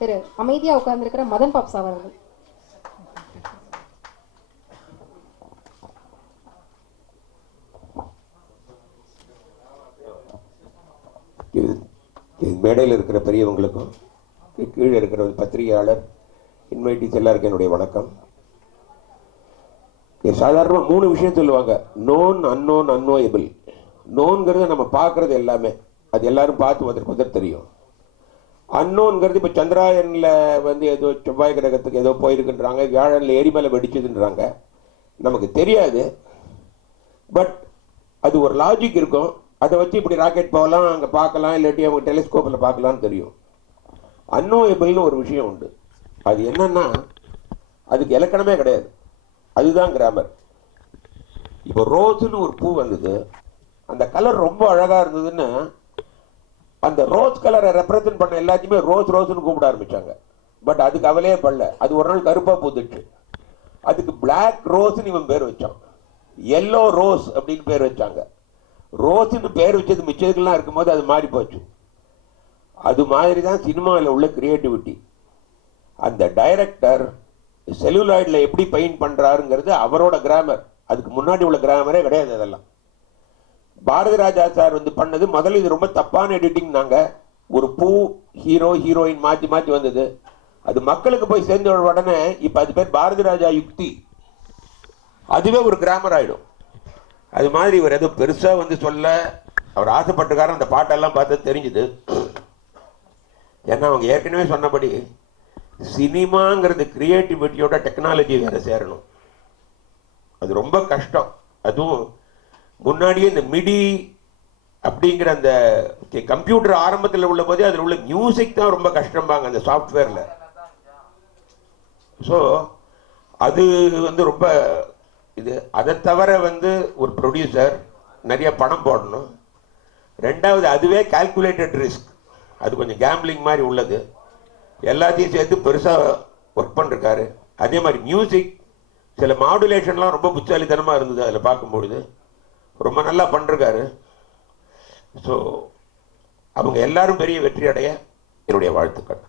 திரு அமைதியா உட்கார்ந்திருக்கிற மதன் பாப்சா அவர்கள். மேடையில் இருக்கிற பெரியவங்களுக்கும் கீழே இருக்கிற பத்திரிகையாளர் இன்வைட்டிஸ் எல்லாருக்கும் என்னுடைய வணக்கம். சாதாரணமாக 3 விஷயம் சொல்லுவாங்க. Known, unknown, அன்னோயபிள். நோன்கிறது நம்ம பார்க்கறது எல்லாமே, அது எல்லாரும் பார்த்து ஒருத்தருக்கு தெரியும். அன்னோன்கிறது இப்போ சந்திராயனில் வந்து ஏதோ செவ்வாய் கிரகத்துக்கு ஏதோ போயிருக்குன்றாங்க, வியாழனில் எரிமலை வெடிச்சதுன்றாங்க, நமக்கு தெரியாது. பட் அது ஒரு லாஜிக் இருக்கும், அதை வச்சு இப்படி ராக்கெட் போகலாம், அங்கே பார்க்கலாம், இல்லாட்டி அவங்க டெலிஸ்கோப்பில் பார்க்கலான்னு தெரியும். அன்னோயபிள்னு ஒரு விஷயம் உண்டு. அது என்னன்னா அதுக்கு இலக்கணமே கிடையாது, அதுதான் கிராமர். இப்போ ரோஸ்ன்னு ஒரு பூ வந்தது, அந்த கலர் ரொம்ப அழகா இருந்ததுன்னு அந்த ரோஸ் கலரை ரெப்ரசன்ட் பண்ண எல்லாத்தையுமே ரோஸ் ரோஸ்ன்னு கூப்பிட ஆரம்பிச்சாங்க. பட் அதுக்கு அவலையே படல, அது ஒரு நாள் கருப்பா பூத்துச்சு. அதுக்கு பிளாக் ரோஸ்ன்னு இவன் பேர் வச்சான், எல்லோ ரோஸ் அப்படின்னு பேர் வச்சாங்க. ரோஸ்ன்னு பேர் வச்சது மிச்சதுக்கெல்லாம் இருக்கும்போது அது மாறி போச்சு. அது மாதிரி தான் சினிமாவில் உள்ள கிரியேட்டிவிட்டி. அந்த டைரக்டர் செல்லுலாய்டில் எப்படி பெயிண்ட் பண்றாருங்கிறது அவரோட கிராமர், அதுக்கு முன்னாடி உள்ள கிராமரே கிடையாது. அதெல்லாம் பாரதி ராஜா சார் வந்து பண்ணது. முதல்ல இது ரொம்ப தப்பான எடிட்டிங். ஒரு பூ, ஹீரோ, ஹீரோயின் மாற்றி மாற்றி வந்தது. அது மக்களுக்கு போய் சேர்ந்த உடனே இப்போ அது பேர் பாரதி ராஜா யுக்தி, அதுவே ஒரு கிராமர் ஆயிடும். அது மாதிரி இவர் ஏதோ பெருசா வந்து சொல்ல அவர் ஆசைப்பட்டுக்கார அந்த பாட்டெல்லாம் பார்த்து தெரிஞ்சுது. ஏன்னா அவங்க ஏற்கனவே சொன்னபடி சினிமாங்கிறது கிரியேட்டிவிட்டியோட டெக்னாலஜி வேற சேரணும், அது ரொம்ப கஷ்டம். அதுவும் முன்னாடியே இந்த மிடி அப்படிங்கிற அந்த கம்ப்யூட்டர் ஆரம்பத்தில் உள்ள போதே அதில் உள்ள மியூசிக் தான் ரொம்ப கஷ்டம்பாங்க அந்த சாஃப்ட்வேர்ல. ஸோ அது வந்து ரொம்ப இது. அதை தவிர வந்து ஒரு ப்ரொடியூசர் நிறைய பணம் போடணும். ரெண்டாவது அதுவே கால்குலேட்டட் ரிஸ்க், அது கொஞ்சம் கேம்பிளிங் மாதிரி உள்ளது. எல்லாத்தையும் சேர்த்து பெருசாக ஒர்க் பண்ணிருக்காரு. அதே மாதிரி மியூசிக் சில மாடுலேஷன்லாம் ரொம்ப புத்தாலித்தனமாக இருந்தது, அதில் பார்க்கும்பொழுது ரொம்ப நல்லா பண்ணிருக்காரு. ஸோ அவங்க எல்லாரும் பெரிய வெற்றி அடைய என்னுடைய வாழ்த்துக்கள்.